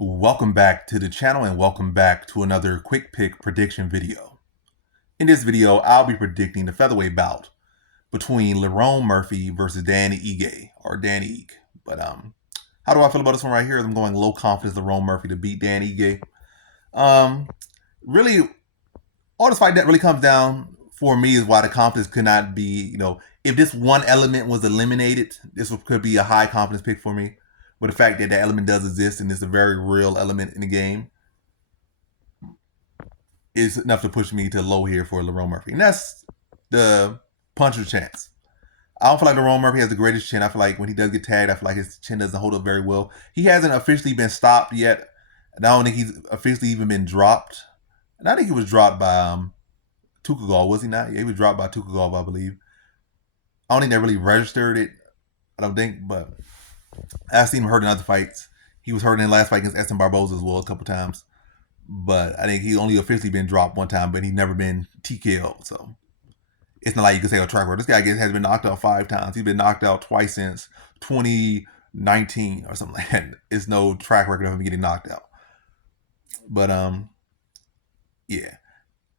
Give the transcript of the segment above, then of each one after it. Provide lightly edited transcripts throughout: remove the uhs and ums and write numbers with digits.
Welcome back to the channel and welcome back to another quick pick prediction video. In this video, I'll be predicting the featherweight bout between Lerone Murphy versus Danny Ige, or Danny Ige. But how do I feel about this one right here? I'm going low confidence Lerone Murphy to beat Danny Ige. Really, all this fight that really comes down for me is why the confidence could not be, if this one element was eliminated, this could be a high confidence pick for me. But the fact that that element does exist and it's a very real element in the game is enough to push me to low here for Lerone Murphy. And that's the puncher's chance. I don't feel like Lerone Murphy has the greatest chin. I feel like when he does get tagged, I feel like his chin doesn't hold up very well. He hasn't officially been stopped yet. And I don't think he's officially even been dropped. And I think he was dropped by Tukagol, was he not? Yeah, he was dropped by Tukagol, I believe. I don't think they really registered it. I don't think, but I've seen him hurt in other fights. He was hurt in the last fight against Eston Barboza as well a couple times. But I think he's only officially been dropped one time, but he's never been TKO'd. So it's not like you can say a track record. This guy has been knocked out 5 times. He's been knocked out twice since 2019 or something like that. It's no track record of him getting knocked out. But yeah.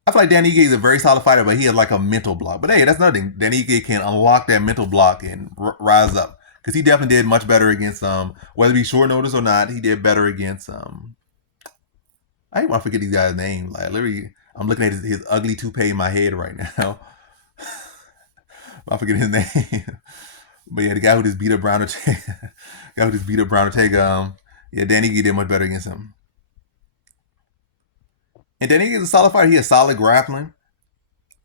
I feel like Danny Ige is a very solid fighter, but he has like a mental block. But hey, that's nothing. Danny Ige can unlock that mental block and rise up. Because he definitely did much better against whether it be short notice or not, he did better against I want to forget these guys' names. Like literally, I'm looking at his ugly toupee in my head right now. I forget his name. But yeah, the guy who just beat up Brown Ortega. Yeah, Danny Ige did much better against him. And Danny Ige is a solid fighter. He has solid grappling.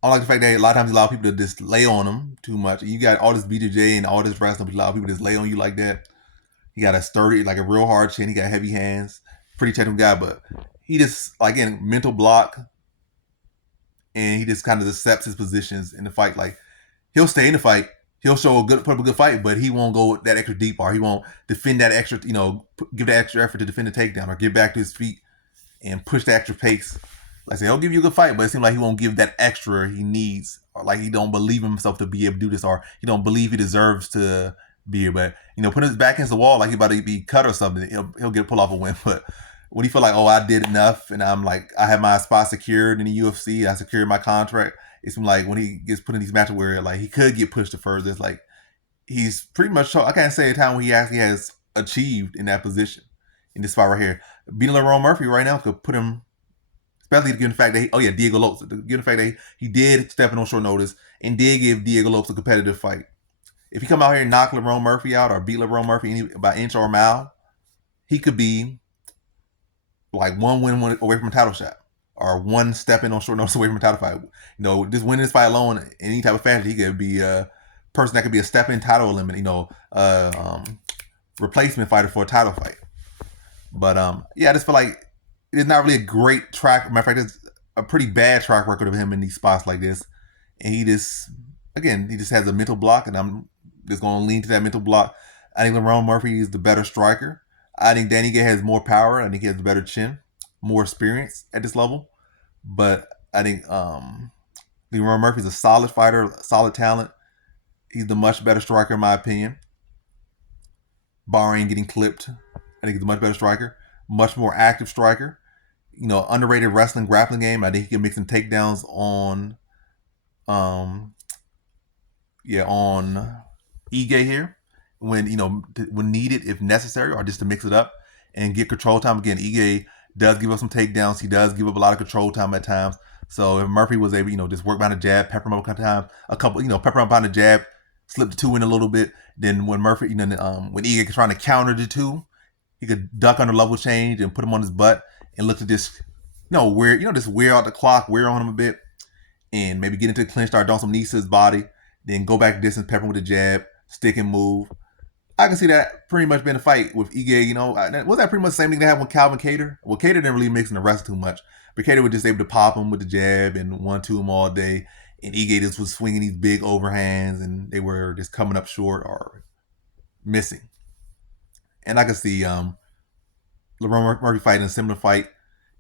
I don't like the fact that a lot of times he allows people to just lay on him too much. You got all this BJJ and all this wrestling, but a lot of people just lay on you like that. He got a sturdy, like a real hard chin. He got heavy hands. Pretty technical guy, but he just, again, mental block. And he just kind of accepts his positions in the fight. Like, he'll stay in the fight. He'll put up a good fight, but he won't go that extra deep, or he won't defend that extra, give that extra effort to defend the takedown or get back to his feet and push the extra pace. Like I said, he'll give you a good fight, but it seems like he won't give that extra he needs, or like he don't believe in himself to be able to do this, or he don't believe he deserves to be here. But putting his back against the wall like he about to be cut or something, he'll get pull off a win. But when he feel like, oh, I did enough, and I'm like, I have my spot secured in the UFC, I secured my contract. It seems like when he gets put in these matches where like he could get pushed to further, it's like he's pretty much. I can't say a time when he actually has achieved in that position in this spot right here. Beating Lerone Murphy right now could put him. Especially given the fact that Diego Lopes, given the fact that he did step in on short notice and did give Diego Lopes a competitive fight. If he come out here and knock Lerone Murphy out or beat Lerone Murphy by inch or mile, he could be like one win away from a title shot, or one step in on short notice away from a title fight. Just winning this fight alone in any type of fashion, he could be a person that could be a step in title eliminate, replacement fighter for a title fight. But I just feel like it's not really a great track. Matter of fact, it's a pretty bad track record of him in these spots like this. And he just has a mental block, and I'm just going to lean to that mental block. I think Lerone Murphy is the better striker. I think Danny Ige has more power. I think he has a better chin, more experience at this level. But I think Lerone Murphy is a solid fighter, solid talent. He's the much better striker in my opinion. Barring getting clipped, I think he's a much better striker, much more active striker. Underrated wrestling grappling game. I think he can make some takedowns on Ige here when when needed, if necessary, or just to mix it up and get control time. Again, Ige does give up some takedowns. He does give up a lot of control time at times. So if Murphy was able, just work behind the jab, pepper him up a couple, pepper him behind the jab, slip the 2 in a little bit. Then when Murphy, when Ige is trying to counter the 2, he could duck under level change and put him on his butt and look to just, just wear out the clock, wear on him a bit, and maybe get into the clinch, start doing some knees to his body, then go back distance, pepper him with a jab, stick and move. I can see that pretty much being a fight with Ige. Was that pretty much the same thing they had with Calvin Kattar? Well, Kattar didn't really mix in the rest too much, but Kattar was just able to pop him with the jab and 1-2 him all day, and Ige just was swinging these big overhands, and they were just coming up short or missing. And I can see Lerone Murphy fighting a similar fight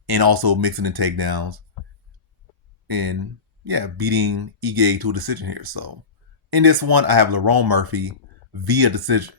and also mixing in takedowns and beating Ige to a decision here. So in this one, I have Lerone Murphy via decision.